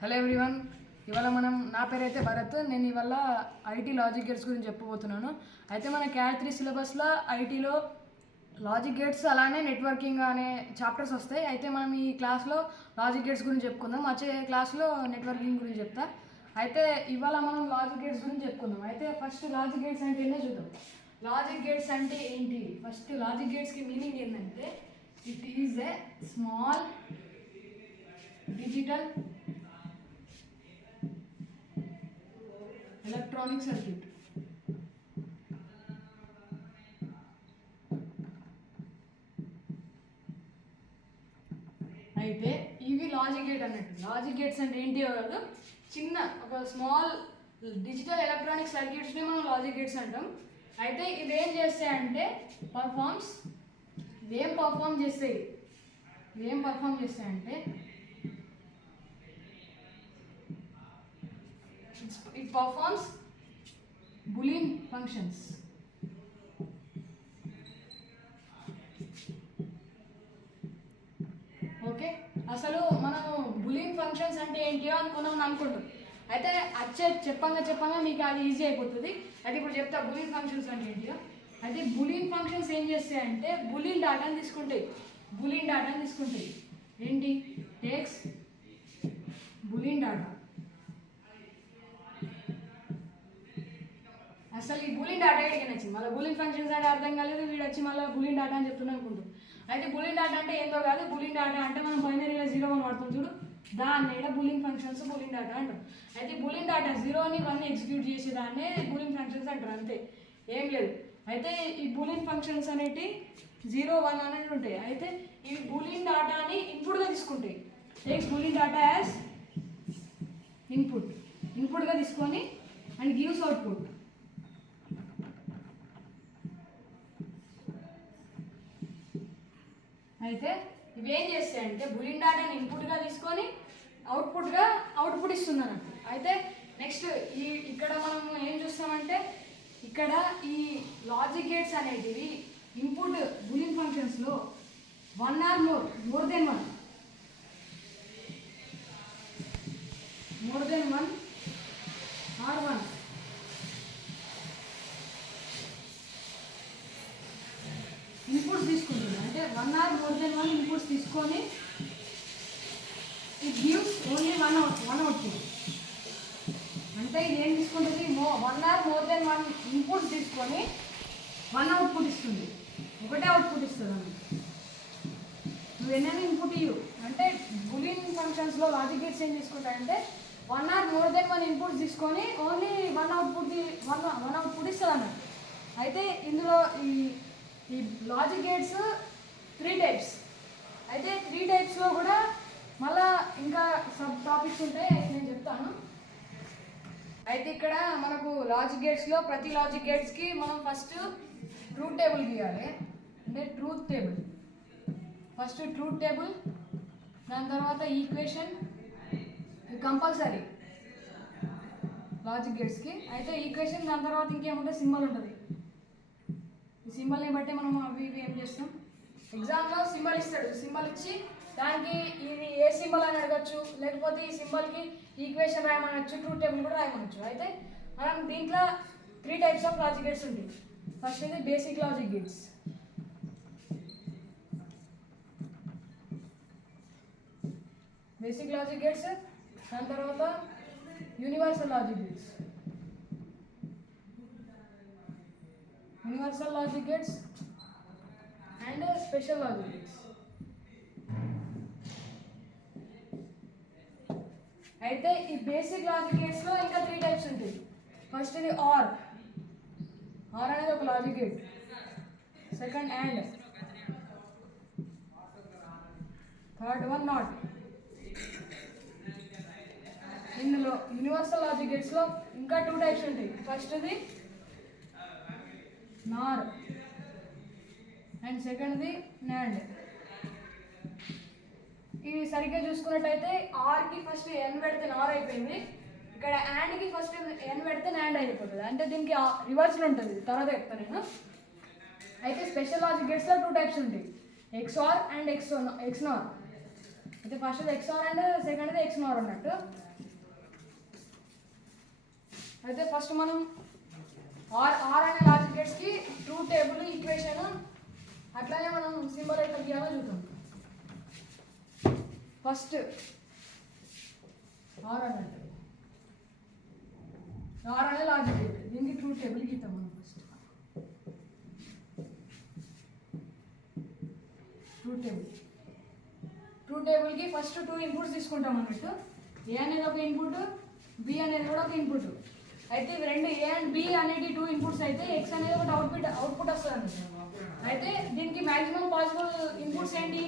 Hello everyone, ఇవాళ నా పేరు అయితే భరత్. నేను ఇవాళ ఐటీ లాజిక్ గేట్స్ గురించి చెప్పబోతున్నాను. అయితే మన క్యాట్ 3 సిలబస్లో ఐటీలో లాజిక్ గేట్స్ అలానే నెట్వర్కింగ్ అనే చాప్టర్స్ వస్తాయి. అయితే మనం ఈ క్లాస్లో లాజిక్ గేట్స్ గురించి చెప్పుకుందాం. వచ్చే క్లాస్లో నెట్వర్కింగ్ గురించి చెప్తా. అయితే ఇవాళ మనం లాజిక్ గేట్స్ గురించి చెప్పుకుందాం. అయితే ఫస్ట్ లాజిక్ గేట్స్ అంటే ఏంటో చూద్దాం. లాజిక్ గేట్స్ అంటే ఏంటి? ఫస్ట్ లాజిక్ గేట్స్కి మీనింగ్ ఏంటంటే it is a small digital electronic circuit. అయితే ఇవి లాజిక్ గేట్ అన్నట్టు. లాజిక్ గేట్స్ అంటే ఏంటి కాదు, చిన్న ఒక స్మాల్ డిజిటల్ ఎలక్ట్రానిక్ సర్క్యూట్స్ని మనం లాజిక్ గేట్స్ అంటాం. అయితే ఇవేం చేస్తాయంటే ఏం పర్ఫామ్ చేస్తాయంటే it performs boolean functions. Okay, అసలు మనం బూలియన్ ఫంక్షన్స్ అంటే ఏంటో అనుకుంటాం. అయితే చెప్పంగా మీకు అది ఈజీ అయిపోతుంది. అయితే ఇప్పుడు చెప్తా బూలియన్ ఫంక్షన్స్ అంటే ఏంటో. అయితే బూలియన్ ఫంక్షన్స్ ఏం చేస్తాయంటే బూలియన్ డాటాని తీసుకుంటాయి. ఏంటి? Takes Boolean data. అసలు ఈ బూలియన్ డాటా ఎక్కడికి నచ్చింది? మళ్ళీ బూలియన్ ఫంక్షన్స్ అంటే అర్థం కాలేదు, వీడు వచ్చి మళ్ళీ బూలియన్ డాటా అని చెప్తున్నాను అనుకుంటాం. అయితే బూలియన్ డాటా అంటే ఏందో కాదు. బూలియన్ డాటా అంటే మనం బైనరీగా 0 1 వాడుతాం చూడు, దాన్ని కూడా బూలియన్ ఫంక్షన్స్ బూలియన్ డాటా అంటాం. అయితే బూలియన్ డాటా 0ని 1ని ఎగ్జిక్యూట్ చేసేదాన్నే బూలియన్ ఫంక్షన్స్ అంటారు, అంతే, ఏం లేదు. అయితే ఈ బూలియన్ ఫంక్షన్స్ అనేవి 0 1 అనేది ఉంటాయి. అయితే ఈ బూలియన్ డాటాని ఇన్పుట్గా తీసుకుంటాయి. టేక్స్ బూలియన్ డాటా యాజ్ ఇన్పుట్గా తీసుకొని అండ్ గివ్స్ అవుట్పుట్. అయితే ఇవి ఏం చేస్తాయంటే బూలియన్ డాటాని ఇన్పుట్గా తీసుకొని అవుట్పుట్ ఇస్తున్నాను. అయితే నెక్స్ట్ ఇక్కడ మనం ఏం చూస్తామంటే ఇక్కడ ఈ లాజిక్ గేట్స్ అనేటివి ఇన్పుట్ బూలియన్ ఫంక్షన్స్లో 1 or more than one or 1 inputs తీసుకుంటుంది. అంటే 1 ఆర్ మోర్ దెన్ 1 ఇన్పుట్స్ తీసుకొని it gives only one output. అంటే ఇది ఏం తీసుకుంటుంది? 1 ఆర్ మోర్ దెన్ 1 ఇన్పుట్స్ తీసుకొని 1 అవుట్పుట్ ఇస్తుంది, ఒకటే అవుట్పుట్ ఇస్తుంది అన్నమాట. నువ్వు ఎన్నైనా ఇన్పుట్ ఇవ్వు. అంటే బూలియన్ ఫంక్షన్స్లో లాజిక్ గేట్స్ ఏం తీసుకుంటాయంటే 1 ఆర్ మోర్ దెన్ 1 ఇన్పుట్స్ తీసుకొని ఓన్లీ వన్ అవుట్పుట్ ఇస్తుంది అన్నమాట. అయితే ఇందులో ఈ లాజిక్ గేట్స్ 3 టైప్స్. అయితే 3 టైప్స్లో కూడా మళ్ళా ఇంకా సబ్ టాపిక్స్ ఉంటాయి, నేను చెప్తాను. అయితే ఇక్కడ మనకు లాజిక్ గేట్స్లో ప్రతి లాజిక్ గేట్స్కి మనం ఫస్ట్ ట్రూత్ టేబుల్ గీయాలి. అంటే ఫస్ట్ ట్రూత్ టేబుల్, దాని తర్వాత ఈక్వేషన్ కంపల్సరీ లాజిక్ గేట్స్కి. అయితే ఈక్వేషన్, దాని తర్వాత ఇంకేముంటుంది? సింబల్ ఉంటుంది. ఈ సింబల్ని బట్టి మనం అవి ఏం చేస్తాం. ఎగ్జామ్లో సింబల్ ఇస్తాడు, సింబల్ ఇచ్చి దానికి ఇది ఏ సింబల్ అని అడగచ్చు, లేకపోతే ఈ సింబల్కి ఈక్వేషన్ రాయమనొచ్చు, ట్రూత్ టేబుల్ కూడా రాయమనొచ్చు. అయితే మనం దీంట్లో 3 టైప్స్ ఆఫ్ లాజిక్ గేట్స్ ఉంటాయి. ఫస్ట్ ఇది బేసిక్ లాజిక్ గేట్స్. దాని తర్వాత universal logic gates and special logic gates. అయితే ఈ బేసిక్ లాజిక్ గేట్స్లో ఇంకా 3 టైప్స్ ఉంటాయి. ఫస్ట్ ఇది ఆర్ అనేది ఒక logic gate. Second and, third one not. ఇందులో యూనివర్సల్ లాజిక్ గేట్స్లో ఇంకా 2 టైప్స్ ఉంటాయి. ఫస్ట్ ఇది నార్ అండ్ సెకండ్ది నాండ్. ఇవి సరిగ్గా చూసుకున్నట్టయితే ఆర్కి ఫస్ట్ ఎన్ పెడితే నార్ అయిపోయింది, ఇక్కడ యాండ్కి ఫస్ట్ ఎన్ పెడితే నాండ్ అయిపోతుంది. అంటే దీనికి రివర్స్లో ఉంటుంది, తర్వాత చెప్తాను నేను. అయితే స్పెషల్ లాజిక్ గేట్స్లో 2 టైప్స్ ఉంటాయి, XOR అండ్ XNOR. అయితే first XOR and second XNOR అన్నట్టు. అయితే ఫస్ట్ మనం ఆర్ అనే లాజిక్ గేట్స్కి ట్రూత్ టేబుల్ ఈక్వేషన్ అట్లానే మనం సింబల్ ఎట్లా గీయాలో చూద్దాం. ఫస్ట్ ఆర్ అన్నట్టు ఆర్ అనే లాజిక్ గేట్, దీనికి ట్రూత్ టేబుల్ గీద్దాం మనం. ఫస్ట్ ట్రూత్ టేబుల్కి ఫస్ట్ 2 ఇన్పుట్స్ తీసుకుంటాం అన్నట్టు. ఏ అనేది ఒక ఇన్పుట్, బి అనేది కూడా ఒక ఇన్పుట్. అయితే ఇవి రెండు ఏ అండ్ బి అనేది 2 ఇన్పుట్స్ అయితే ఎక్స్ అనేది ఒకటి అవుట్పుట్ వస్తుంది అన్నట్టు. అయితే దీనికి మ్యాక్సిమం పాసిబుల్ ఇన్పుట్స్ ఏంటి?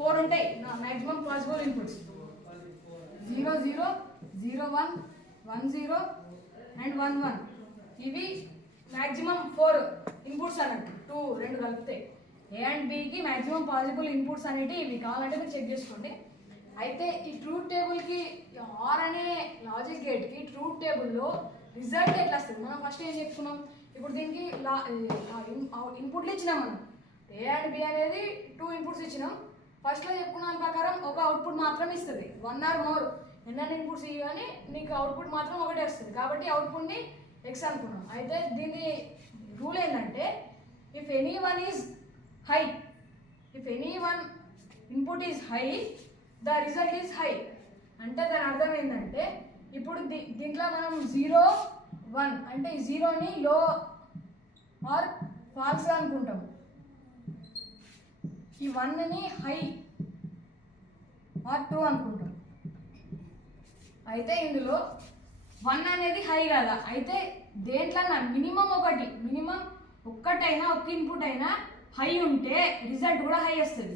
4 ఉంటాయి మ్యాక్సిమం పాసిబుల్ ఇన్పుట్స్. 0 0 0 1 1 0 అండ్ 1 1. ఇవి మ్యాక్సిమం 4 ఇన్పుట్స్ అన్నట్టు. 2 కలిపితే ఏ అండ్ బికి మ్యాక్సిమం పాసిబుల్ ఇన్పుట్స్ అనేవి ఇవి. కావాలంటే మీరు చెక్ చేసుకోండి. అయితే ఈ ట్రూత్ టేబుల్కి ఆర్ అనే లాజిక్ గేట్కి ట్రూత్ టేబుల్లో రిజల్ట్ ఎట్లా వస్తుంది? మనం ఫస్ట్ ఏం చెప్పుకున్నాం, ఇప్పుడు దీనికి ఇన్పుట్లు ఇచ్చినాం మనం. ఏ అండ్ బి అనేది 2 ఇన్పుట్స్ ఇచ్చినాం. ఫస్ట్లో చెప్పుకున్న ప్రకారం ఒక అవుట్పుట్ మాత్రం ఇస్తుంది. 1 ఆర్ మోర్ ఎన్ని ఇన్పుట్స్ ఇవ్వని నీకు అవుట్పుట్ మాత్రం ఒకటే వస్తుంది. కాబట్టి అవుట్పుట్ని ఎక్స్ అనుకున్నాం. అయితే దీని రూల్ ఏంటంటే if any one is high, if any one input is high the result is high. అంటే దాని అర్థం ఏంటంటే ఇప్పుడు దీంట్లో మనం 0 1 అంటే ఈ 0ని లో ఆర్ ఫాల్స్ అనుకుంటాం, ఈ 1ని హై ఆర్ ట్రూ అనుకుంటాం. అయితే ఇందులో 1 అనేది హై కదా. అయితే దేంట్లో మినిమం ఒక్కటైనా ఒక్క ఇన్పుట్ అయినా హై ఉంటే రిజల్ట్ కూడా హై వస్తుంది.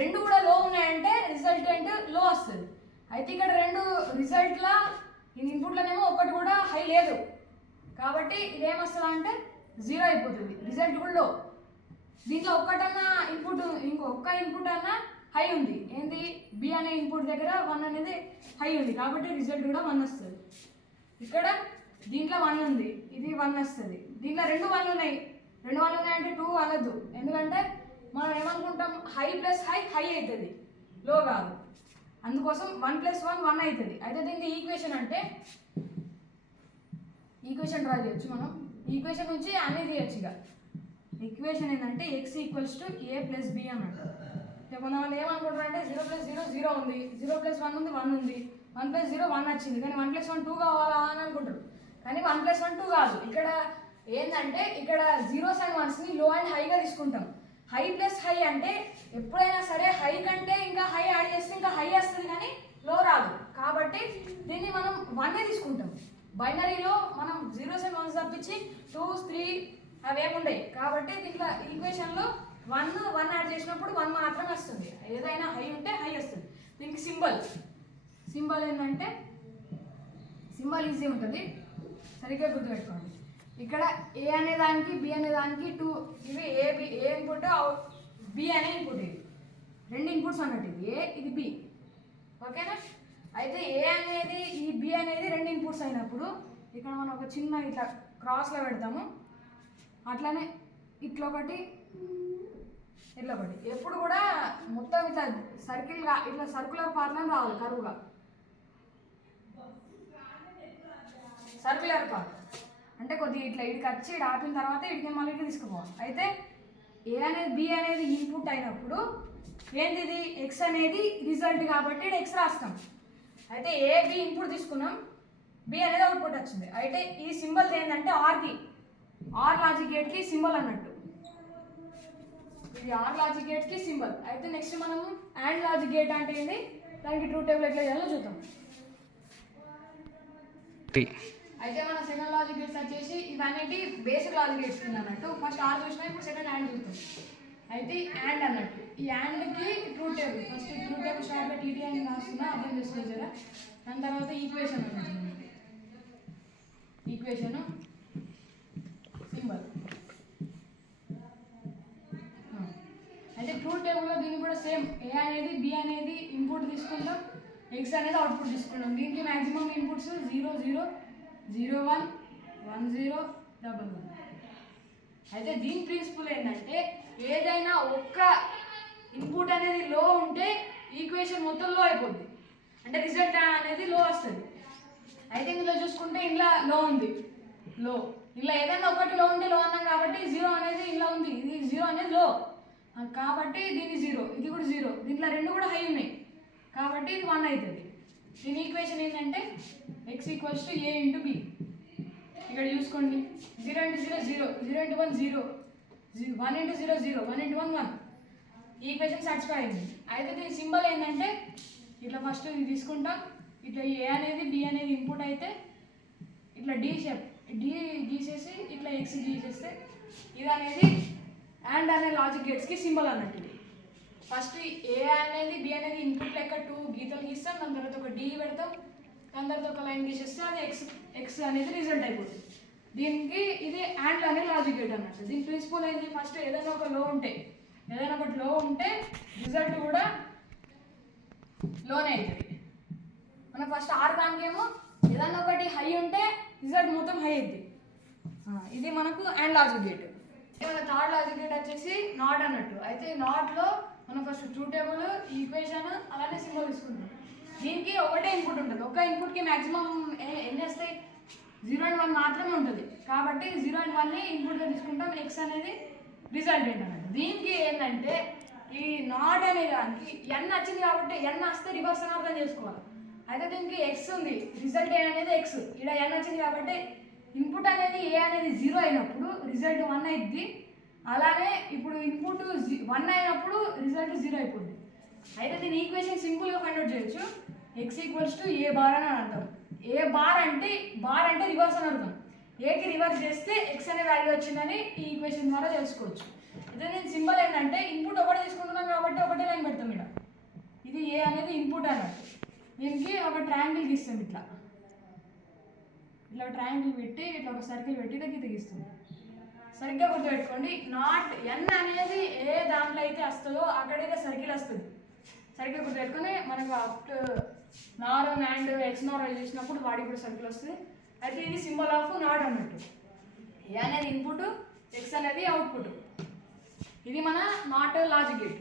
రెండు కూడా లో ఉన్నాయంటే రిజల్ట్ ఏంటి? లో వస్తుంది. అయితే ఇక్కడ రెండు రిజల్ట్ల ఇన్పుట్లనేమో ఒకటి కూడా హై లేదు కాబట్టి ఇదేమొస్తుంది అంటే 0 అయిపోతుంది. రిజల్ట్ కూడా లో. దీంట్లో ఒక్కటన్నా ఇన్పుట్ ఇంకొక ఇన్పుట్ అన్నా హై ఉంది. ఏంది? బి అనే ఇన్పుట్ దగ్గర 1 అనేది హై ఉంది కాబట్టి రిజల్ట్ కూడా 1 వస్తుంది. ఇక్కడ దీంట్లో 1 ఉంది, ఇది 1 వస్తుంది. దీంట్లో 2 1 ఉన్నాయి అంటే 2 అనద్దు. ఎందుకంటే మనం ఏమనుకుంటాం, హై ప్లస్ హై అవుతుంది, లో కాదు. అందుకోసం 1 + 1 1 అవుతుంది. అయితే దీనికి ఈక్వేషన్ అంటే ఈక్వేషన్ డ్రా చేయొచ్చు మనం. ఈక్వేషన్ నుంచి అనేది చేయొచ్చు. ఇక ఈక్వేషన్ ఏంటంటే x = a + b అన్నట్టు. కొంతమంది ఏమనుకుంటారు అంటే 0 + 0 0 ఉంది, 0 + 1 ఉంది 1 ఉంది, 1 + 0 1 వచ్చింది, కానీ 1 + 1 2 కావాలా అని అనుకుంటారు. కానీ 1 + 1 2 కాదు. ఇక్కడ ఏంటంటే ఇక్కడ 0s అండ్ 1స్ని లో అండ్ హైగా తీసుకుంటాం. హై ప్లస్ హై అంటే ఎప్పుడైనా సరే హై కంటే ఇంకా హై యాడ్ చేస్తే ఇంకా హై వస్తుంది కానీ లో రాదు. కాబట్టి దీన్ని మనం 1 తీసుకుంటాం. బైనరీలో మనం 0s and 1s తప్పించి 2s 3 అవి ఏముండయి. కాబట్టి దీంట్లో ఈక్వేషన్లో 1 యాడ్ చేసినప్పుడు 1 మాత్రమే వస్తుంది. ఏదైనా హై ఉంటే హై వస్తుంది. దీనికి సింబల్ ఏంటంటే సింబల్ ఈజీ ఉంటుంది, సరిగ్గా గుర్తుపెట్టుకోండి. ఇక్కడ ఏ అనే దానికి బి అనే దానికి 2 ఇవి ఏ ఇన్పుట్ బి అనే ఇన్పుట్. ఇది 2 ఇన్పుట్స్ అన్నట్టు. ఇది ఏ, ఇది బి. ఓకేనా? అయితే ఏ అనేది ఈ బి అనేది 2 ఇన్పుట్స్ అయినప్పుడు ఇక్కడ మనం ఒక చిన్న ఇట్లా క్రాస్లో పెడతాము. అట్లానే ఇట్లా ఒకటి ఎప్పుడు కూడా మొత్తం ఇట్లా సర్కిల్గా ఇట్లా సర్కులర్ పాత్రలో రావాలి. కరువుగా సర్కులర్ పాత్ అంటే కొద్దిగా ఇట్లా ఇడికి వచ్చి ఆపిన తర్వాత ఇడికి మళ్ళీ తీసుకుపోవాలి. అయితే ఏ అనేది బి అనేది ఇన్పుట్ అయినప్పుడు ఏంది? ఇది ఎక్స్ అనేది రిజల్ట్ కాబట్టి ఎక్స్ రాస్తాం. అయితే ఏ బి ఇన్పుట్ తీసుకున్నాం, బి అనేది అవుట్పుట్ వచ్చింది. అయితే ఈ సింబల్ ఏంటంటే ఆర్ లాజిక్ గేట్కి సింబల్ అన్నట్టు. ఇది ఆర్ లాజిక్ గేట్కి సింబల్. అయితే నెక్స్ట్ మనము అండ్ లాజిక్ గేట్ అంటే ఏంటి, దానికి ట్రూత్ టేబుల్ ఎట్లా చేయాలో చూద్దాం. అయితే మన సెకండ్ లాజిక్ గేట్స్ వచ్చేసి ఇవన్నీ బేసిక్ లాజిక్ గేట్స్ అన్నట్టు. ఫస్ట్ ఆర్ చూసినా, ఇప్పుడు సెకండ్ యాండ్ చూద్దాం. అయితే యాండ్ అన్నట్టు. ఈ యాండ్కి truth table. First truth table స్టార్ట్లో టీటీ అని రాస్తున్నా, అర్థం చేసుకోవచ్చు. దాని తర్వాత ఈక్వేషన్ అన్నట్టు. Equation symbol. అయితే ట్రూత్ టేబుల్లో దీనికి కూడా సేమ్. ఏ అనేది బి అనేది ఇన్పుట్ తీసుకుంటాం, ఎక్స్ అనేది అవుట్పుట్ తీసుకుంటాం. దీనికి మ్యాక్సిమం ఇన్పుట్స్ 0 0 0 1 1 0 1 1. అయితే దీని ప్రిన్సిపల్ ఏంటంటే ఏదైనా ఒక్క ఇన్పుట్ అనేది లో ఉంటే ఈక్వేషన్ మొత్తం లో అయిపోద్ది, అంటే రిజల్ట్ అనేది లో వస్తుంది. అయితే ఇందులో చూసుకుంటే ఇందులో లో ఉంది, లో ఇలా ఏదైనా ఒకటి లో ఉంటే లో అన్నాం కాబట్టి జీరో అనేది ఇలా ఉంది, ఇది జీరో అనేది లో కాబట్టి దీని జీరో, ఇది కూడా జీరో, దీంట్లో రెండు కూడా హై ఉన్నాయి కాబట్టి ఇది 1 అవుతుంది. దీని ఈక్వేషన్ ఏంటంటే x equals to a into b. ఇక్కడ చూసుకోండి 0 ఇంటూ 0 0, 0 ఇంటూ 1 0, 1 ఇంటూ 0 0, 1 ఇంటూ 1 1. ఈ ఈక్వేషన్ సాటిస్ఫై అయింది. అయితే దీని సింబల్ ఏంటంటే ఇట్లా ఫస్ట్ ఇది తీసుకుంటాం, ఇట్లా a అనేది b అనేది ఇన్పుట్ అయితే ఇట్లా d షేప్, d గీసేసి ఇట్లా x గీసేస్తే ఇది అనేది అండ్ అనే లాజిక్ గేట్స్కి సింబల్ అన్నట్టు. ఫస్ట్ ఏ అనేది బి అనేది ఇన్పుట్ లెక్క 2 గీతలు గీస్తాం, దాని తర్వాత ఒక డి పెడతాం, దాని తర్వాత ఒక లైన్ గీసేస్తే అది ఎక్స్ అనేది రిజల్ట్ అయిపోతుంది. దీనికి ఇది అండ్ అనే లాజిక్ గేట్ అన్నట్టు. దీని ప్రిన్సిపల్ ఏంటి, ఫస్ట్ ఏదైనా ఒక లో ఉంటే, ఏదైనా ఒకటి లో ఉంటే రిజల్ట్ కూడా లోనే అవుతుంది. మనం ఫస్ట్ ఆర్ దానికేమో ఏదైనా ఒకటి హై ఉంటే రిజల్ట్ మొత్తం హై అవుతుంది. ఇది మనకు అండ్ లాజిక్ గేట్. మన థర్డ్ లాజిక్ గేట్ వచ్చేసి నాట్ అన్నట్టు. అయితే నాట్లో మనం ఫస్ట్ ట్రూ టేబుల్, ఈక్వేషన్ అలానే సింబల్ తీసుకుంటాం. దీనికి ఒకటే ఇన్పుట్ ఉంటుంది, ఒక ఇన్పుట్కి మ్యాక్సిమం ఎన్ని వస్తాయి, 0 అండ్ 1 మాత్రమే ఉంటుంది కాబట్టి 0 అండ్ 1ని ఇన్పుట్గా తీసుకుంటాం. ఎక్స్ అనేది రిజల్ట్ ఏంటన్నట్టు. దీనికి ఏంటంటే ఈ నాట్ అనే దానికి ఎన్ వచ్చింది కాబట్టి ఎన్ వస్తే రివర్స్ అని అర్థం చేసుకోవాలి. అయితే దీనికి ఎక్స్ ఉంది, రిజల్ట్ ఏ అనేది ఎక్స్, ఇక్కడ ఎన్ వచ్చింది కాబట్టి ఇన్పుట్ అనేది ఏ అనేది 0 అయినప్పుడు రిజల్ట్ 1 అయింది. అలానే ఇప్పుడు ఇన్పుట్ 1 అయినప్పుడు రిజల్ట్ 0 అయిపోద్ది. అయితే దీని ఈక్వేషన్ సింపుల్గా ఫైండ్ అవుట్ చేయొచ్చు. X equals to A bar అని అర్థం. ఏ బార్ అంటే రివర్స్ అని అర్థం. ఏకి రివర్స్ చేస్తే ఎక్స్ అనే వాల్యూ వచ్చిందని ఈ ఈక్వేషన్ ద్వారా తెలుసుకోవచ్చు. అయితే దీని సింబల్ ఏంటంటే ఇన్పుట్ ఒకటి తీసుకుంటున్నాం కాబట్టి ఒకటే లైన్ పెడతాం. ఇక్కడ ఇది ఏ అనేది ఇన్పుట్ అన్నట్టు. దీనికి ఒక ట్రయాంగిల్ గీస్తాం, ఇట్లా ట్రయాంగిల్ పెట్టి ఇట్లా ఒక సర్కిల్ పెట్టి గీత గీస్తుంది. సరిగ్గా గుర్తుపెట్టుకోండి, నాట్ ఎన్ అనేది ఏ దాంట్లో అయితే వస్తుందో అక్కడైతే సర్కిల్ వస్తుంది. సరిగ్గా గుర్తుపెట్టుకొని మనకు అప్ నార్ అండ్ ఎక్స్ నార్ చేసినప్పుడు వాడికి కూడా సర్కిల్ వస్తుంది. అయితే ఇది సింబల్ ఆఫ్ నాట్ అన్నట్టు. ఏ అనేది ఇన్పుట్, ఎక్స్ అనేది అవుట్పుట్. ఇది మన నాట్ లాజిక్ గేట్.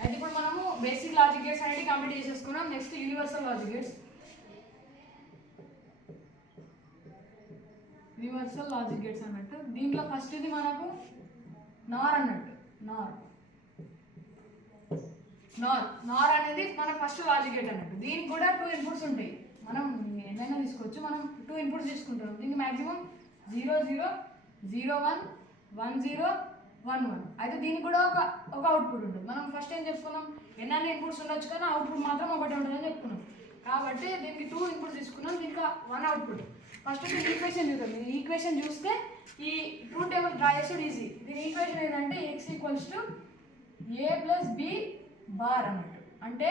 అయితే ఇప్పుడు మనము బేసిక్ లాజిక్ గేట్స్ అనేది కంప్లీట్ చేసేసుకున్నాం. Next universal logic gates. Universal logic gates అన్నట్టు. దీంట్లో ఫస్ట్ ఇది మనకు నార్ అన్నట్టు. నార్ అనేది మన ఫస్ట్ లాజిక్ గేట్ అన్నట్టు. దీనికి కూడా 2 ఇన్పుట్స్ ఉంటాయి. మనం ఏమైనా తీసుకోవచ్చు, మనం 2 ఇన్పుట్స్ తీసుకుంటాం. దీనికి మ్యాక్సిమం 0 0 0 1 1 0 1 1. అయితే దీనికి కూడా ఒక అవుట్పుట్ ఉంటుంది. మనం ఫస్ట్ ఏం చెప్పుకున్నాం, ఎన్ని ఇన్పుట్స్ ఉండొచ్చు కానీ అవుట్పుట్ మాత్రం ఒకటే ఉంటుందని చెప్పుకున్నాం. కాబట్టి దీనికి 2 ఇన్పుట్స్ తీసుకున్నాం, దీనికి 1 అవుట్పుట్. ఫస్ట్ దీని ఈక్వేషన్ చూద్దాం. ఈ ఈక్వేషన్ చూస్తే ఈ ట్రూ టేబుల్ డ్రా చేసేది ఈజీ. దీని ఈక్వేషన్ ఏంటంటే X equals to A plus B bar అన్నట్టు. అంటే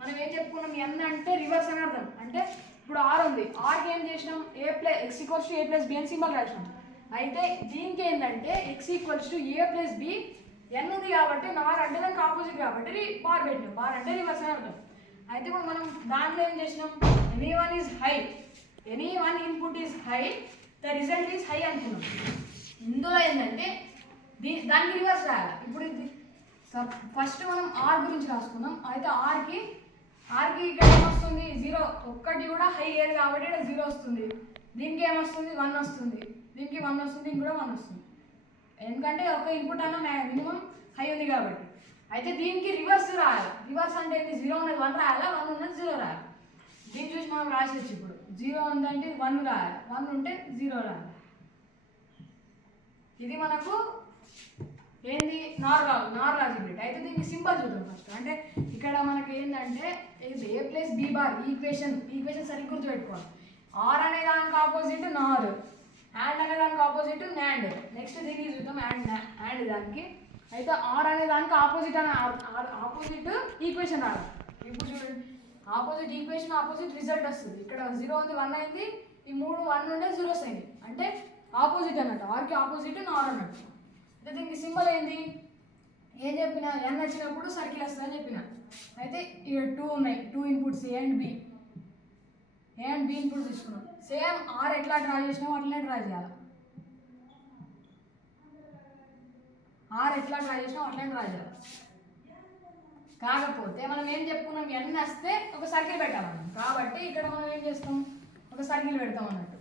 మనం ఏం చెప్పుకున్నాం, ఎన్ అంటే రివర్స్ అని అర్థం. అంటే ఇప్పుడు ఆర్ ఉంది, ఆర్కి ఏం చేసినాం, X equals to A plus B అని సింబల్ రాసినాం. అయితే దీనికి ఏంటంటే X equals to A plus B, N ఉంది కాబట్టి నార్ అంటే దానికి ఆపోజిట్ కాబట్టి బార్ పెట్టినాం. బార్ అంటే రివర్స్ అని అర్థం. అయితే ఇప్పుడు మనం దాంట్లో ఏం చేసినాం, any one is high, any one input is high, the result is high అనుకున్నాం. ఇందులో ఏంటంటే దానికి రివర్స్ రాయాలి. ఇప్పుడు ఫస్ట్ మనం ఆర్ గురించి రాసుకున్నాం. అయితే ఆర్కి ఇక్కడ ఏమొస్తుంది, 0, ఒక్కటి కూడా హై లేదు కాబట్టి ఇక్కడ 0 వస్తుంది. దీనికి ఏమొస్తుంది, 1 వస్తుంది, దీనికి 1 వస్తుంది, దీనికి కూడా 1 వస్తుంది. ఎందుకంటే ఒక ఇన్పుట్ అన్న మినిమం హై ఉంది కాబట్టి. అయితే దీనికి రివర్స్ రాయాలి. రివర్స్ అంటే ఏంటి, 0 ఉన్నది 1 రాయాలా, 1 ఉన్నది 0 రాయాలి. దీన్ని చూసి మనం రాసేసి ఇప్పుడు 0 ఉందంటే 1 రాయాలి, 1 ఉంటే 0 రాయాలి. ఇది మనకు ఏంది, నార్ లాజిక్ గేట్. అయితే దీనికి సింబల్ చూద్దాం ఫస్ట్. అంటే ఇక్కడ మనకి ఏంటంటే ఏ ప్లస్ బి బార్ ఈక్వేషన్ సరిగ్గా గుర్తుపెట్టుకోవాలి. ఆర్ అనే దానికి ఆపోజిట్ నార్, అండ్ అనే దానికి ఆపోజిట్ నాండ్. నెక్స్ట్ దీనికి చూద్దాం అండ్ దానికి. అయితే ఆర్ అనే దానికి ఆపోజిట్ ఈక్వేషన్ రాదు. ఇప్పుడు చూడండి, ఆపోజిట్ ఈక్వేషన్ ఆపోజిట్ రిజల్ట్ వస్తుంది. ఇక్కడ 0 ఉంది, 1 అయింది, ఈ 3 1 ఉంటే 0s అయింది, అంటే ఆపోజిట్ అన్నట్టు. ఆర్కి ఆపోజిట్ నార్ అన్నట్టు. అయితే దీనికి సింబల్ ఏంది, ఏం చెప్పిన, ఎన్ వచ్చినప్పుడు సర్కిల్ వస్తుందని చెప్పిన. అయితే ఇక్కడ 2 ఉన్నాయి, 2 inputs A and B inputs తీసుకున్నాం. సేమ్ ఆర్ ఎట్లా డ్రా చేసినామో అట్లనే డ్రా చేయాలి. ఆర్ ఎట్లా డ్రా చేసినామో అట్లనే డ్రా చేయాలి. కాకపోతే మనం ఏం చెప్పుకున్నాం, n వస్తే ఒక సర్కిల్ పెట్టాలన్నాం. కాబట్టి ఇక్కడ మనం ఏం చేస్తాం, ఒక సర్కిల్ పెడతాం అన్నట్టు.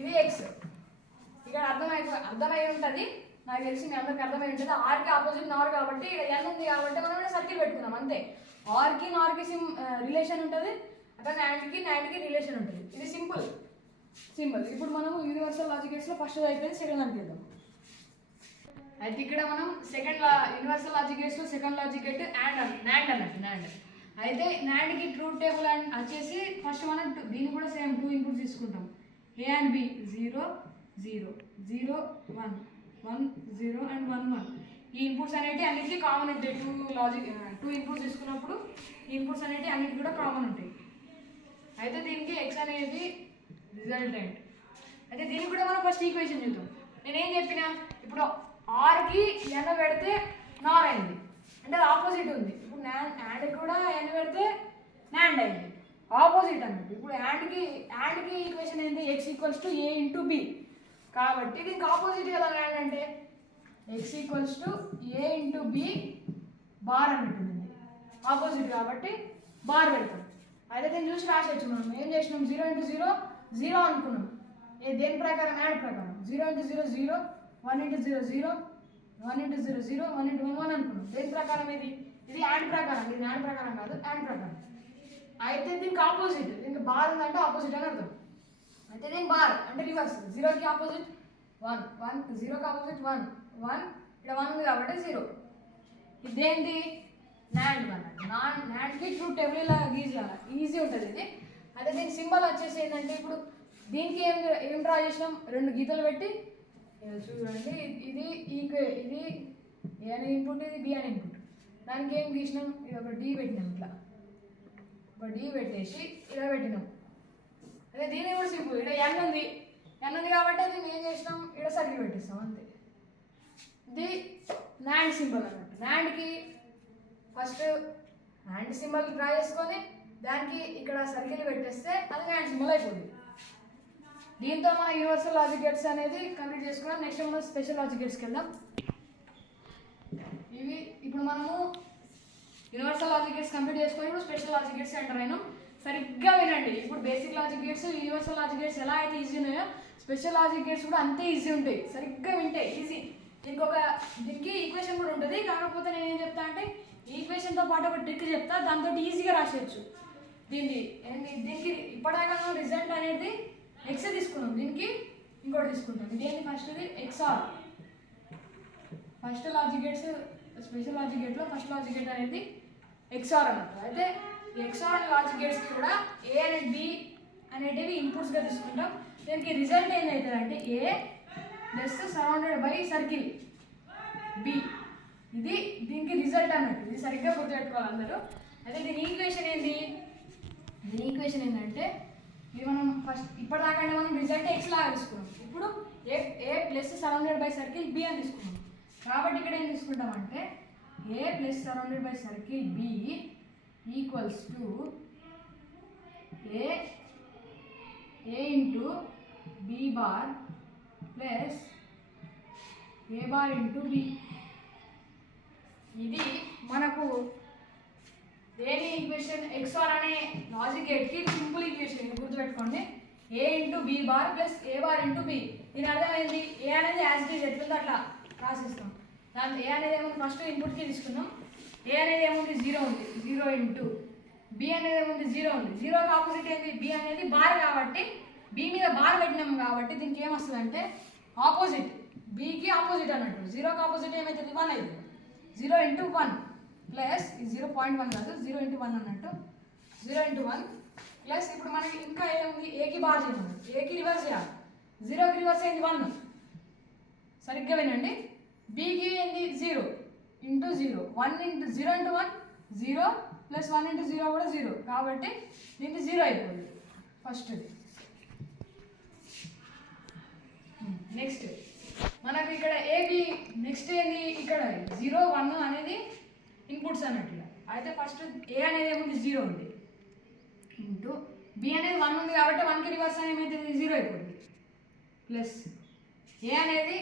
ఇది x. ఇక్కడ అర్థమై ఉంటుంది, నాకు తెలిసి మీ అందరికి అర్థమై ఉంటుంది. ఆర్కి ఆపోజిట్ నార్ కాబట్టి ఇక్కడ n ఉంది కాబట్టి మనం ఇక్కడ సర్కిల్ పెట్టుకున్నాం అంతే. ఆర్కి నార్కి రిలేషన్ ఉంటుంది, అక్కడ న్యాండ్కి రిలేషన్ ఉంటుంది. ఇది సింపుల్. ఇప్పుడు మనం యూనివర్సల్ లాజిక్ గేట్స్లో ఫస్ట్ అయిపోయింది, సెకండ్ దానికి వెళ్దాం. అయితే ఇక్కడ మనం యూనివర్సల్ లాజిక్ గేట్స్లో సెకండ్ లాజిక్ గేట్ న్యాండ్ అన్నట్టు. న్యాండ్ అయితే న్యాండ్కి ట్రూత్ టేబుల్ అండ్ వచ్చేసి ఫస్ట్ మనం దీన్ని కూడా సేమ్ 2 ఇన్పుట్స్ తీసుకుంటాం. A and B 0 0 0 1 1 0 and 1 1. ఈ ఇన్పుట్స్ అనేవి అన్నిటికీ కామన్ ఉంటాయి. 2 ఇన్పుట్స్ తీసుకున్నప్పుడు ఈ ఇన్పుట్స్ అనేవి అన్నిటికీ కూడా కామన్ ఉంటాయి. అయితే దీనికి x అనేది రిజల్టెంట్. అయితే దీనికి కూడా మనం ఫస్ట్ ఈక్వేషన్ చూద్దాం. నేనేం చెప్పినా, ఇప్పుడు ఆర్కి n పెడితే నార్ అయింది అంటే అది ఆపోజిట్ ఉంది. ఇప్పుడు యాండ్ కూడా n పెడితే న్యాండ్ అయింది, ఆపోజిట్ అన్నట్టు. ఇప్పుడు యాండ్కి ఈక్వేషన్ ఏంటి, x = a × b. కాబట్టి దీనికి ఆపోజిట్ కదా న్యాండ్ అంటే, x = a × b బార్ అన్నట్టు ఉంది, ఆపోజిట్ కాబట్టి బార్ పెడతాం. అయితే దీన్ని చూసి రాసేయచ్చు. మనం ఏం చేసినాం, 0 × 0 0 అనుకున్నాం. దేని ప్రకారం, యాండ్ ప్రకారం. 0 × 0 0, 1 × 0 0, 1 × 0 0, 1 × 1 1 అనుకున్నాం. దేని ప్రకారం ఇది యాండ్ ప్రకారం. ఇది న్యాండ్ ప్రకారం కాదు, యాండ్ ప్రకారం. అయితే దీనికి ఆపోజిట్, దీనికి బార్ ఉందంటే ఆపోజిట్ అని అర్థం. అయితే దీనికి బార్ అంటే రివర్స్. 0కి ఆపోజిట్ 1 1, 0కి ఆపోజిట్ 1 1, ఇక్కడ 1 ఉంది కాబట్టి 0. ఇదేంటి, న్యాండ్ అన్నట్టు. న్యాండ్కి ట్రూత్ టేబుల్ ఇలా గీజాలి, ఈజీ ఉంటుంది ఇది. అయితే దీని సింబల్ వచ్చేసి ఏంటంటే, ఇప్పుడు దీనికి ఏం డ్రా చేసినాం, 2 గీతలు పెట్టి చూడండి. ఇది ఏ అనే ఇన్పుట్, ఇది బి అనే ఇన్పుట్. దానికి ఏం గీసినాం, ఇది ఒక డి పెట్టినాం, ఇట్లా ఒక డి పెట్టేసి ఇలా పెట్టినాం. అదే దీని కూడా సింపుల్. ఇక్కడ n ఉంది కాబట్టి దీన్ని ఏం చేసినాం, ఇక్కడ సర్కిల్ పెట్టేస్తాం అంతే. ఇది న్యాండ్ సింబల్ అన్నట్టు. న్యాండ్కి ఫస్ట్ న్యాండ్ సింబల్ డ్రా చేసుకొని దానికి ఇక్కడ సర్కిల్ పెట్టేస్తే అది న్యాండ్ సింబల్ అయిపోతుంది. దీంతో మన యూనివర్సల్ లాజిక్ గేట్స్ అనేది కంప్లీట్ చేసుకున్నాం. నెక్స్ట్ మనం స్పెషల్ లాజిక్ గేట్స్కి వెళ్దాం. ఇవి ఇప్పుడు మనము యూనివర్సల్ లాజిక్ గేట్స్ కంప్లీట్ చేసుకొని ఇప్పుడు స్పెషల్ లాజిక్ గేట్స్ ఎంటర్ అయినాం. సరిగ్గా వినండి. ఇప్పుడు basic logic gates, universal logic gates ఎలా అయితే ఈజీ ఉన్నాయో స్పెషల్ లాజిక్ గేట్స్ కూడా అంతే ఈజీ ఉంటాయి. సరిగ్గా వింటే ఈజీ. దీనికి ఈక్వేషన్ కూడా ఉంటుంది. కాకపోతే నేను ఏం చెప్తా అంటే, ఈక్వేషన్తో పాటు ఒక ట్రిక్ చెప్తా, దాంతో ఈజీగా రాసేయచ్చు. దీనికి ఇప్పటిదాకా రిజల్ట్ అనేది x తీసుకున్నాం, దీనికి ఇంకోటి తీసుకుంటాం. ఇదేంటి, ఫస్ట్ది XOR. First logic gates, special logic గేట్లో ఫస్ట్ లాజిక్ గేట్ అనేది XOR అన్నట్టు. అయితే XOR లాజిక్ గేట్స్కి కూడా A అనేది B అనేటివి ఇన్పుట్స్గా తీసుకుంటాం. దీనికి రిజల్ట్ ఏంటవుతుంది అంటే, A surrounded by circle B. ఇది దీనికి రిజల్ట్ అన్నట్టు. ఇది సరిగ్గా గుర్తుపెట్టుకోవాలి అందరూ. అయితే దీని ఈక్వేషన్ ఏంటంటే, ఇది మనం ఫస్ట్ ఇప్పటిదాకా మనం రిజల్ట్ x లాగా తీసుకున్నాం. ఇప్పుడు A surrounded by circle B అని తీసుకున్నాం. కాబట్టి ఇక్కడ ఏం తీసుకుంటామంటే, A surrounded by circle B = A × B bar plus A bar × B. ఇది మనకు దేని ఈక్వేషన్, XOR అనే లాజిక్ గేట్కి సింపుల్ ఈక్వేషన్. గుర్తుపెట్టుకోండి, A × B bar plus A bar × B. దీని అర్థమైంది, A అనేది యాజ్ ఇట్ ఈజ్ ఎట్లుందో అట్లా రాసిస్తాం. దాని A అనేది ఏముంది, ఫస్ట్ ఇన్పుట్కి తీసుకున్నాం. A అనేది ఏముంది, 0 ఉంది, 0 × B అనేది ఏముంది, 0 ఉంది. 0కి ఆపోజిట్ ఏంటి, B అనేది బార్ కాబట్టి B మీద బార్ పెట్టినాం కాబట్టి దీనికి ఏమొస్తుంది అంటే ఆపోజిట్, Bకి ఆపోజిట్ అన్నట్టు. 0కి ఆపోజిట్ ఏమవుతుంది, 1 అవుతుంది. 0 × 1 ప్లస్ 0.1 కాదు, 0 × 1 అన్నట్టు. 0 × 1 ప్లస్ ఇప్పుడు మనకి ఇంకా ఏముంది, Aకి బార్ చేయమన్నట్టు. Aకి రివర్స్ చేయాలి. 0కి రివర్స్ అయింది 1. సరిగ్గా వినండి. Bకి ఏంది, 0 × 0, 0 × 1 0 ప్లస్ 1 × 0 కూడా 0. కాబట్టి దీనికి 0 అయిపోయింది ఫస్ట్ది. నెక్స్ట్ మనకు ఇక్కడ AB నెక్స్ట్ ఏంది, ఇక్కడ 0 1 అనేది ఇన్పుట్స్ అన్నట్టుగా. అయితే ఫస్ట్ A అనేది ఏముంది, 0 ఉంది, ఇంటూ B అనేది 1 ఉంది కాబట్టి 1కి రివర్స్ ఏమైతుంది, 0 అయిపోతుంది. ప్లస్ A అనేది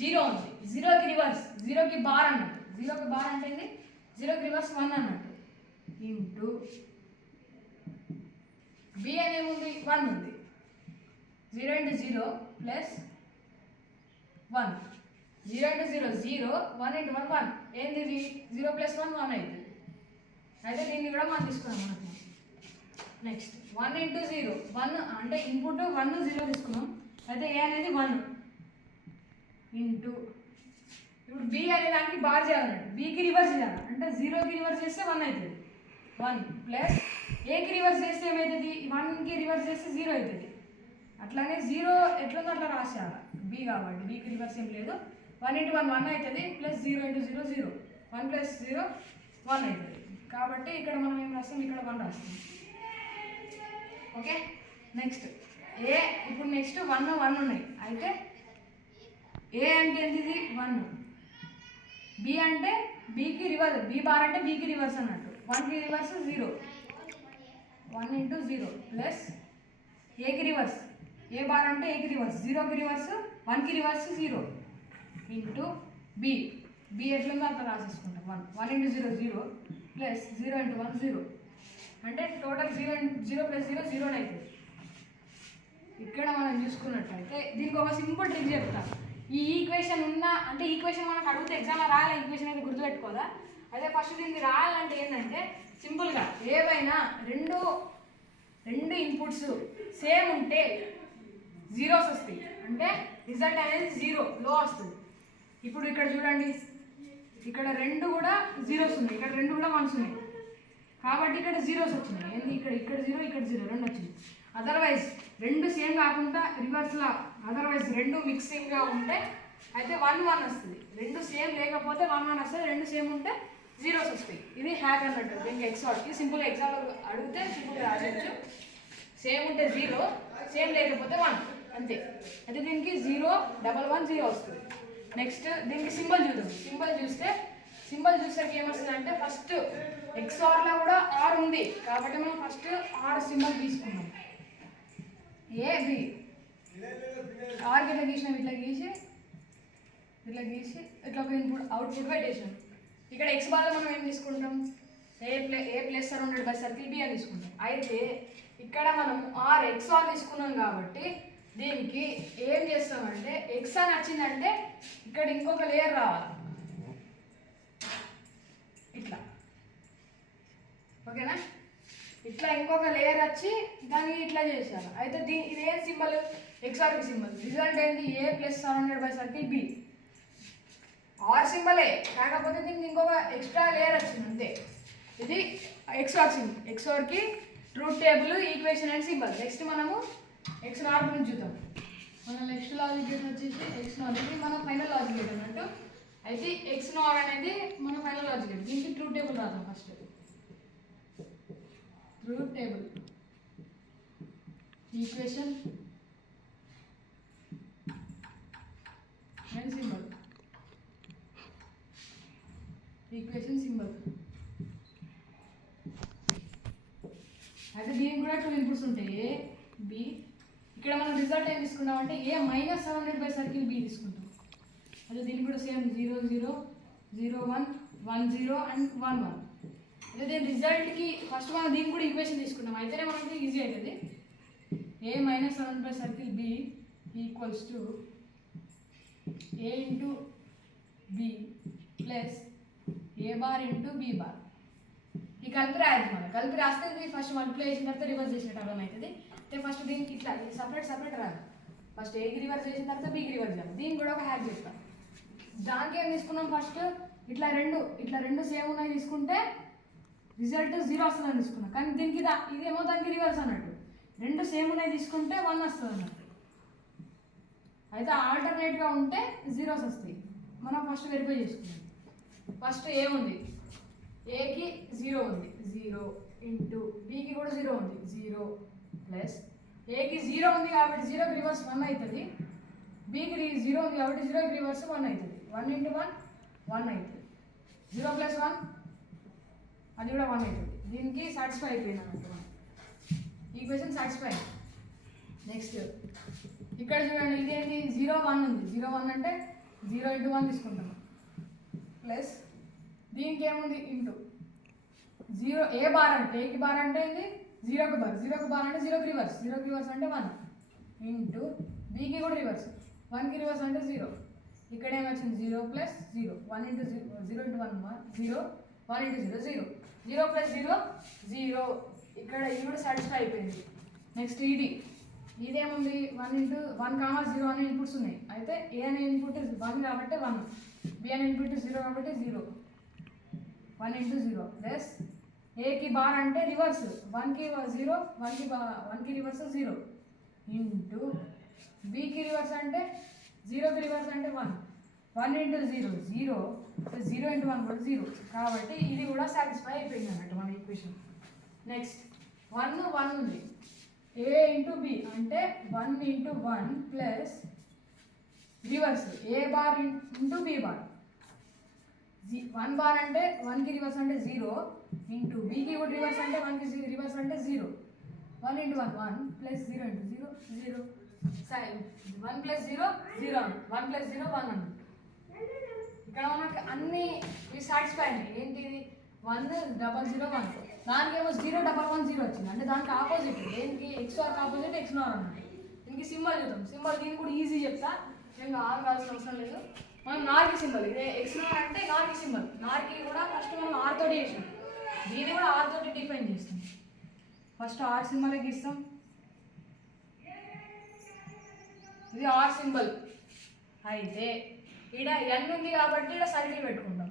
0 ఉంది, 0కి రివర్స్, 0కి బార్ అన్నట్టు. 0కి బార్ అంటే ఏంది, జీరోకి రివర్స్ 1 అన్నట్టు ఇంటూ బి అనేముంది 1 ఉంది 0 ఇంటూ 0 ప్లస్ 1 0 ఇంటూ 0 0 1 ఇంటూ 1 1 ఏంది ఇది 0 ప్లస్ 1 1 అవుతుంది అయితే దీన్ని కూడా మనం తీసుకున్నాం మనకు నెక్స్ట్ 1 ఇంటూ 0 1 అంటే ఇన్పుట్ 1 0 తీసుకున్నాం అయితే ఏ అనేది 1 ఇంటూ ఇప్పుడు బి అనే దానికి బార్ చేయాలంటే బీకి రివర్స్ చేయాలి అంటే 0కి రివర్స్ చేస్తే 1 అవుతుంది 1 ప్లస్ ఏకి రివర్స్ చేస్తే ఏమవుతుంది 1కి రివర్స్ చేస్తే 0 అవుతుంది అట్లానే 0 ఎట్లుందో అట్లా రాసేయాలి బి కాబట్టి బీకి రివర్స్ ఏం లేదు 1 ఇంటూ 1 1 అవుతుంది ప్లస్ 0 ఇంటూ 0 0 1 ప్లస్ 0 1 అవుతుంది కాబట్టి ఇక్కడ మనం ఏం రాస్తాం ఇక్కడ 1 రాస్తాం ఓకే నెక్స్ట్ ఏ ఇప్పుడు నెక్స్ట్ 1 1 ఉన్నాయి అయితే ఏ అంటే ఏంటిది 1 బి అంటే బీకి రివర్స్ బి బార్ అంటే బీకి రివర్స్ అన్నట్టు 1కి రివర్స్ 0 1 ఇంటూ 0 ప్లస్ ఏకి రివర్స్ ఏ బార్ అంటే ఏకి రివర్స్ 0కి రివర్స్ 1కి రివర్స్ 0 ఇంటూ బి బి ఎట్లుందో అట్లా రాసేసుకుంటాం 1 ఇంటూ 0 0 ప్లస్ 0 ఇంటూ 1 0 అంటే టోటల్ 0 ప్లస్ 0 0 అవుతుంది ఇక్కడ మనం చూసుకున్నట్టయితే దీనికి ఒక సింపుల్ ట్రిక్ చెప్తాం ఈ ఈక్వేషన్ ఉన్నా అంటే ఈక్వేషన్ మనకు అడిగితే ఎగ్జామ్లో రాయాలి ఈక్వేషన్ అయితే గుర్తుపెట్టుకోదా అదే ఫస్ట్ దీన్ని రాయాలంటే ఏంటంటే సింపుల్గా ఏవైనా రెండు ఇన్పుట్స్ సేమ్ ఉంటే జీరోస్ వస్తాయి అంటే రిజల్ట్ అనేది 0 లో వస్తుంది ఇప్పుడు ఇక్కడ చూడండి ఇక్కడ రెండు కూడా జీరోస్ ఉన్నాయి ఇక్కడ రెండు కూడా 1s ఉన్నాయి కాబట్టి ఇక్కడ జీరోస్ వచ్చినాయి ఏంటి ఇక్కడ 0 ఇక్కడ 0 రెండు వచ్చినాయి అదర్వైజ్ రెండు సేమ్ కాకుండా రివర్స్లా అదర్వైజ్ రెండు మిక్సింగ్గా ఉంటే అయితే 1 1 వస్తుంది రెండు సేమ్ లేకపోతే 1 1 వస్తుంది రెండు సేమ్ ఉంటే జీరోస్ వస్తాయి ఇది హ్యాక్ అన్నట్టు దీనికి ఎక్సార్ట్కి సింపుల్ ఎగ్జాంపుల్ అడిగితే సింపుల్గా రాయొచ్చు సేమ్ ఉంటే 0 సేమ్ లేకపోతే 1 అంతే అయితే దీనికి 0 1 1 0 వస్తుంది నెక్స్ట్ దీనికి సింబల్ చూద్దాం సింబల్ చూసేకి ఏమొస్తుంది అంటే ఫస్ట్ ఎక్స్ఆర్లో కూడా ఆర్ ఉంది కాబట్టి మనం ఫస్ట్ ఆర్ సింబల్ తీసుకున్నాం ఏ బి ఆర్కి ఇట్లా గీసినాం ఇట్లా గీసి ఇట్లా ఒక ఇన్పుట్ అవుట్పుట్ పెట్టేసినాం ఇక్కడ ఎక్స్ బార్లో మనం ఏం తీసుకుంటాం A plus surrounded by circle B అని తీసుకుంటాం అయితే ఇక్కడ మనం ఎక్స్ఆర్ తీసుకున్నాం కాబట్టి దీనికి ఏం చేస్తామంటే ఎక్స్ అని వచ్చిందంటే ఇక్కడ ఇంకొక లేయర్ రావాలి ఇట్లా ఓకేనా ఇట్లా ఇంకొక లేయర్ వచ్చి దాన్ని ఇట్లా చేశారు అయితే ఇది ఏం సింబల్ ఎక్స్ఆర్కి సింబల్ రిజల్ట్ ఏంటి A plus surrounded by circle B OR సింబలే కాకపోతే దీనికి ఇంకొక ఎక్స్ట్రా లేయర్ వచ్చింది అంతే ఇది ఎక్స్ఆర్ సింబల్ ఎక్స్ఆర్కి truth table equation and symbol next మనము ఎక్స్ నార్ గురించి చూద్దాం మన నెక్స్ట్ లాజిక్ గేట్ వచ్చేసి ఎక్స్ నార్ ఇది మన ఫైనల్ లాజిక్ గేట్ అన్నట్టు అయితే ఎక్స్ నార్ అనేది మన ఫైనల్ లాజిక్ గేట్ దీనికి ట్రూత్ టేబుల్ రాద్దాం first truth table equation and symbol equation symbol అయితే దీనికి కూడా 2 ఇన్పుట్స్ ఉంటాయి ఏ బి ఇక్కడ మనం రిజల్ట్ ఏం తీసుకున్నాం అంటే A minus surrounded by circle B తీసుకుంటాం అదే దీనికి కూడా సేమ్ 0 0 0 1 1 0 అండ్ 1 1 అదే దీని రిజల్ట్కి ఫస్ట్ మనం దీనికి కూడా ఈక్వేషన్ తీసుకున్నాం అయితేనే మనకి ఈజీ అవుతుంది A minus surrounded by circle B equals to A into B plus A bar into B bar ఈ కలిపి రాయద్దు మనం కలిపి రాస్తే ఇది ఫస్ట్ మల్టిప్లై చేసిన తర్వాత రివర్స్ చేసినట్టు అర్థమవుతుంది అయితే ఫస్ట్ దీనికి ఇట్లా సపరేట్ రాదు ఫస్ట్ ఏకి రివర్స్ చేసిన తర్వాత బీకి రివర్స్ చేయాలి దీనికి కూడా ఒక హ్యాక్ చెప్తాం దానికి ఏం తీసుకున్నాం ఫస్ట్ ఇట్లా రెండు సేమ్ ఉన్నాయి తీసుకుంటే రిజల్ట్ 0 వస్తుందని తీసుకున్నాం కానీ దీనికి ఇదేమో దానికి రివర్స్ అన్నట్టు రెండు సేమ్ ఉన్నాయి తీసుకుంటే 1 వస్తుంది అన్నట్టు అయితే ఆల్టర్నేట్గా ఉంటే జీరోస్ వస్తాయి మనం ఫస్ట్ వెరిఫై చేసుకున్నాం ఫస్ట్ ఏ ఉంది ఏకి 0 ఉంది 0 ఇంటూ బీకి కూడా 0 ఉంది 0 ప్లస్ ఏకి 0 ఉంది కాబట్టి 0కి రివర్స్ 1 అవుతుంది బీకి 0 ఉంది కాబట్టి 0కి రివర్స్ 1 అవుతుంది 1 ఇంటూ 1 1 అవుతుంది 0 ప్లస్ 1 అది కూడా 1 అవుతుంది దీనికి సాటిస్ఫై అయిపోయింది అన్నట్టు ఈక్వేషన్ సాటిస్ఫై నెక్స్ట్ ఇక్కడ చూడండి ఇదేంటి 0 1 ఉంది 0 1 అంటే 0 ఇంటూ 1 తీసుకుంటాం ప్లస్ దీనికి ఏముంది ఇంటూ జీరో ఏ బార్ అంటే ఏకి బార్ అంటే ఏంది జీరోకి బార్ అంటే జీరోకి రివర్స్ అంటే 1 ఇంటూ బీకి కూడా రివర్స్ 1కి రివర్స్ అంటే 0. ఇక్కడ ఏమొచ్చింది 0 plus 0 1 into 0 into 1 0 1 into 0 0 plus 0 0. ఇక్కడ ఇది కూడా సాటిస్ఫై అయిపోయింది. నెక్స్ట్ ఇదేముంది 1 ఇంటూ 1 కామా 0 అనే ఇన్పుట్స్ ఉన్నాయి. అయితే ఏ అనే ఇన్పుట్ 1 కాబట్టి 1, బి అనే ఇన్పుట్ 0 కాబట్టి 0, 1 ఇంటూ 0 ప్లస్ ఏకి బార్ అంటే రివర్స్ 1కి 0 1కి రివర్స్ 0 ఇంటూ బీకి రివర్స్ అంటే 0కి రివర్స్ అంటే 1 ఇంటూ 0 0 ఇంటూ 1 కూడా 0. కాబట్టి ఇది కూడా సాటిస్ఫై అయిపోయింది అన్నట్టు మన ఈక్వేషన్. నెక్స్ట్ 1 ఉంది, ఏ ఇంటూ బి అంటే 1 into 1 plus reverse A bar into B bar 1 bar అంటే 1కి రివర్స్ అంటే 0 ఇంటూ బీకి కూడా రివర్స్ అంటే 1కి రివర్స్ అంటే 0, 1 into 1 plus 0 into 0 1 plus 0 0 1 plus 0 1 అన్నట్టు. ఇక్కడ మనకు అన్ని ఇవి సాటిస్ఫై అయినాయి. ఏంటిది 1 0 0 1, దానికేమో 0 1 1 0 వచ్చింది. అంటే దానికి ఆపోజిట్ దేనికి ఎక్స్ఆర్కి ఆపోజిట్ ఎక్స్నార్ అన్నట్టు. దీనికి సింబల్ చూద్దాం. సింబల్ దీనికి కూడా ఈజీ చెప్తా, ఏం కావాల్సిన అవసరం లేదు. మనం నార్కి సింబల్ ఇదే ఎక్స్నార్ అంటే నార్కి సింబల్. నార్కి కూడా ఫస్ట్ మనం ఆర్ తోటి చేసాం, దీన్ని కూడా ఆర్ తోటి డిఫైన్ చేస్తాం. ఫస్ట్ ఆర్ సింబల్ గీస్తాం, ఇది ఆర్ సింబల్. అయితే ఇక్కడ ఎన్ ఉంది కాబట్టి ఇక్కడ సర్కిల్ పెట్టుకుంటాం,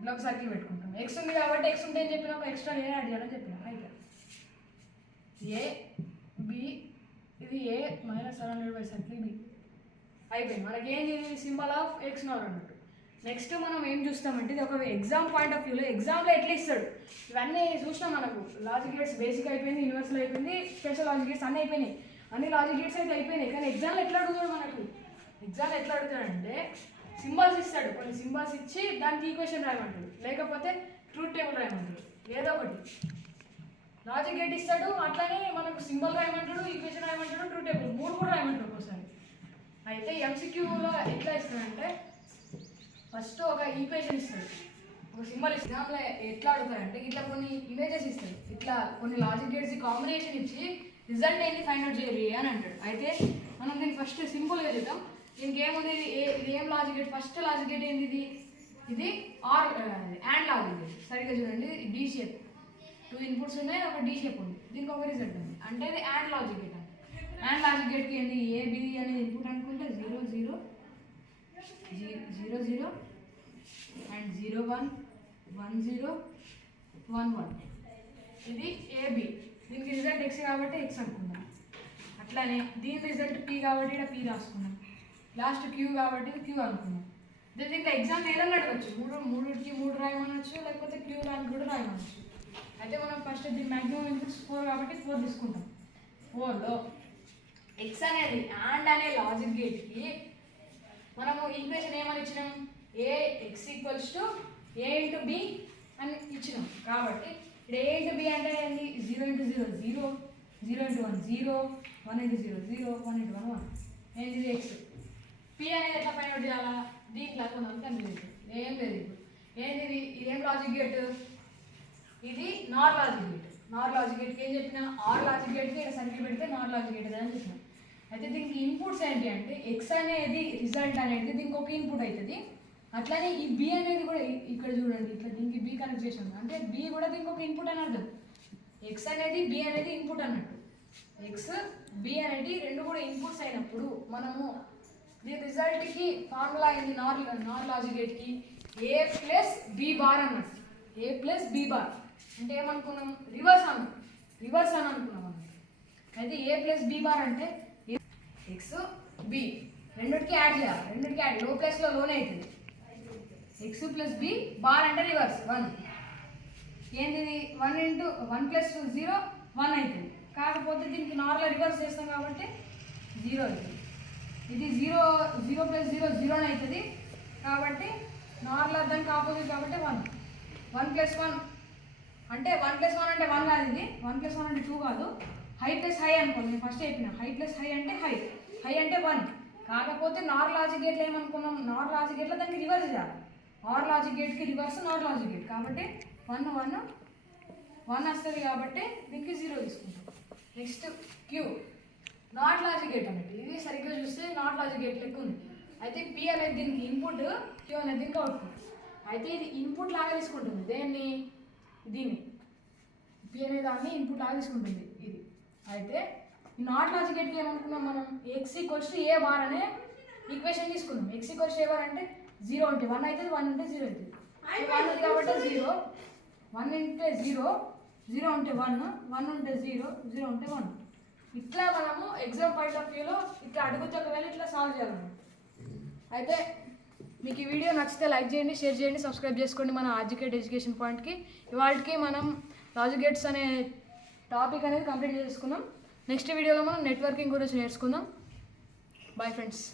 ఇలా ఒక సర్కిల్ పెట్టుకుంటాం. ఎక్స్ ఉంది కాబట్టి ఎక్స్ ఉంటే ఏం చెప్పినా ఒక ఎక్స్ట్రా ఏ యాడ్ చేయాలని చెప్పిన. అయితే ఏ బి ఇది A minus surrounded by circle B అయిపోయింది. మనకి ఏం చేయాలి సింబల్ ఆఫ్ ఎక్స్ నార్ అన్నట్టు. నెక్స్ట్ మనం ఏం చూస్తామంటే ఇది ఒక ఎగ్జామ్ పాయింట్ ఆఫ్ వ్యూలో ఎగ్జామ్లో ఎట్లా ఇస్తాడు ఇవన్నీ చూసినాం. మనకు లాజిక్ గేట్స్ బేసిక్ అయిపోయింది, యూనివర్సల్ అయిపోయింది, స్పెషల్ లాజిక్ గేట్స్ అన్నీ అయిపోయినాయి. అన్ని లాజిక్ గేట్స్ అయితే అయిపోయినాయి. కానీ ఎగ్జామ్లో ఎట్లా అడుగుతాడు మనకు, ఎగ్జామ్లో ఎట్లా అడుగుతాడంటే సింబల్స్ ఇస్తాడు, కొన్ని సింబల్స్ ఇచ్చి దానికి ఈక్వేషన్ రాయమంటాడు, లేకపోతే ట్రూత్ టేబుల్ రాయమంటాడు, ఏదో ఒకటి లాజిక్ గేట్ ఇస్తాడు. అట్లానే మనకు సింబల్ రాయమంటాడు, ఈక్వేషన్ రాయమంటాడు, ట్రూత్ టేబుల్ 3 కూడా రాయమంటాడు ఒకసారి. అయితే ఎంసీక్యూలో ఎట్లా ఇస్తాడంటే ఫస్ట్ ఒక ఈక్వేషన్ ఇస్తాడు, ఒక సింబల్ ఇస్తాడు. దాంట్లో ఎట్లా అడుగుతాడంటే ఇట్లా కొన్ని ఇమేజెస్ ఇస్తాడు, ఇట్లా కొన్ని లాజిక్ గేట్స్ కాంబినేషన్ ఇచ్చి రిజల్ట్ ఏంటి ఫైండ్ అవుట్ చేయాలి అని అంటాడు. అయితే మనం దీన్ని ఫస్ట్ సింపుల్గా చూద్దాం. దీనికి ఏముంది, ఇది ఏం logic gate, first logic gate ఏంది, ఇది ఆర్ యాండ్ లాజిక్ గేట్. సరిగ్గా చూడండి, డి షేప్ 2 ఇన్పుట్స్ ఉన్నాయి, ఒక డి షేప్ ఉంది, దీనికి ఒక రిజల్ట్ ఉంది, అంటే ఇది AND logic gate. AND logic గేట్కి ఏంటి ఏబి అనేది ఇన్పుట్ అనుకుంటే 0 0 0 0 అండ్ 0 1 1 0 1 1. ఇది ఏబి, దీనికి రిజల్ట్ ఎక్స్ కాబట్టి ఎక్స్ అనుకుందాం. అట్లానే దీని రిజల్ట్ పి కాబట్టి ఇక్కడ పి రాసుకున్నాం. లాస్ట్ క్యూ కాబట్టి క్యూ అనుకున్నాం. దీంట్లో ఎగ్జామ్ ఏదైనా అడగచ్చు, 3 రాయమనొచ్చు, లేకపోతే క్యూ రాని కూడా రాయమనొచ్చు. అయితే మనం ఫస్ట్ దీని మ్యాక్సిమం ఇన్పుట్స్ 4 కాబట్టి 4 తీసుకుంటాం. 4లో ఎక్స్ అనేది యాండ్ అనే లాజిక్ గేట్కి మనము ఈక్వేషన్ ఏమని ఇచ్చినాం, ఏ X equals to A into B అని ఇచ్చినాం. కాబట్టి ఇక్కడ ఏ ఇంటూ బి అంటే ఏంటి 0 ఇంటూ 0 0 0 ఇంటూ 1 0 1 ఇంటూ 0 0 1 ఇంటూ 1 1 ఏంటి ఎక్స్. పి అనేది ఎట్లా ఫైండ్ అవుట్ చేయాలా, దీంట్లో కొంత కన్ఫ్యూజ్ ఏం లేదు. ఇప్పుడు ఏంటిది, ఇదేం లాజిక్ గేట్, ఇది నార్ లాజిక్ గేట్. నార్ లాజిక్ గేట్కి ఏం చెప్పినా ఆర్ లాజిక్ గేట్కి ఇక్కడ సర్కిల్ పెడితే నార్ లాజిక్ గేట్ అని చెప్పిన. అయితే దీనికి ఇన్పుట్స్ ఏంటి అంటే ఎక్స్ అనేది రిజల్ట్ అనేది దీనికి ఒక ఇన్పుట్ అవుతుంది. అట్లానే ఈ బి అనేది కూడా ఇక్కడ చూడండి, ఇట్లా దీనికి బి కనెక్ట్ చేసాం అంటే బి కూడా దీనికి ఒక ఇన్పుట్ అని అర్థం. ఎక్స్ అనేది బి అనేది ఇన్పుట్ అన్నట్టు. ఎక్స్ బి అనేది రెండు కూడా ఇన్పుట్స్ అయినప్పుడు మనము దీని రిజల్ట్కి ఫార్ములా అయింది నార్ లాజిక్ గేట్కి ఏ ప్లస్ బి బార్ అన్నట్టు. ఏ ప్లస్ బి బార్ అంటే ఏమనుకున్నాం, రివర్స్ అని అనుకున్నాం అన్నట్టు. అయితే ఏ ప్లస్ బి బార్ అంటే ఎక్స్ బి రెండుకి యాడ్ చేయాలి, రెండుకి యాడ్ లో ప్లస్లో లోనే అవుతుంది. ఎక్స్ ప్లస్ బి బార్ అంటే రివర్స్ 1. ఏంటిది 1 ఇంటూ 1 ప్లస్ 0 1 అవుతుంది. కాకపోతే దీనికి నార్మల్ రివర్స్ చేస్తాం కాబట్టి 0 అవుతుంది. ఇది 0 ప్లస్ 0 0 అవుతుంది. కాబట్టి నార్మల్ దానికి ఆపోజిట్ కాబట్టి 1 ప్లస్ 1 అంటే 1 ప్లస్ 1 అంటే 1 కాదు, ఇది 1 ప్లస్ 1 అంటే 2 కాదు. హై ప్లస్ హై అనుకోండి, నేను ఫస్ట్ చెప్పిన హై ప్లస్ హై అంటే హై అంటే 1. కాకపోతే నార్ లాజిక్ గేట్లో ఏమనుకున్నాం, నార్ లాజిక్ గేట్లో దానికి రివర్స్ చేయాలి. ఆర్ లాజిక్ గేట్కి రివర్స్ నాట్ లాజిక్ గేట్ కాబట్టి 1 1 1 వస్తుంది కాబట్టి దీనికి 0 తీసుకుంటాం. నెక్స్ట్ క్యూ నాట్ లాజిక్ గేట్ అన్నట్టు. ఇది సరిగ్గా చూస్తే నాట్ లాజిక్ గేట్ లెక్క ఉంది. అయితే పి అనేది దీనికి ఇన్పుట్, క్యూ అనేది దీనికి అవుట్పుట్. అయితే ఇది ఇన్పుట్ లాగా తీసుకుంటుంది దీన్ని పి అనే దాన్ని ఇన్పుట్ లాగా తీసుకుంటుంది ఇది. అయితే ఈ నాట్ లాజిక్ గేట్కి ఏమనుకున్నాం మనం, x = a బార్ అనే ఈక్వేషన్ తీసుకున్నాం. x = a బార్ అంటే 0 ఉంటే 1 అవుతుంది, 1 ఉంటే 0 అవుతుంది. 1 ఉంది కాబట్టి 0, 1 ఉంటే 0, 0 ఉంటే 1, 1 ఉంటే 0, 0 ఉంటే 1. ఇట్లా మనము ఎగ్జామ్ పాయింట్ ఆఫ్ వ్యూలో ఇట్లా అడుగుతే ఒకవేళ ఇట్లా సాల్వ్ చేయాలన్నమాట. అయితే మీకు ఈ వీడియో నచ్చితే లైక్ చేయండి, షేర్ చేయండి, సబ్స్క్రైబ్ చేసుకోండి మన ఆర్జికేట్ ఎడ్యుకేషన్ పాయింట్కి. ఇవాళకి మనం లాజిక్ గేట్స్ అనే టాపిక్ అనేది కంప్లీట్ చేసుకున్నాం. నెక్స్ట్ వీడియోలో మనం నెట్వర్కింగ్ గురించి నేర్చుకుందాం. Bye friends.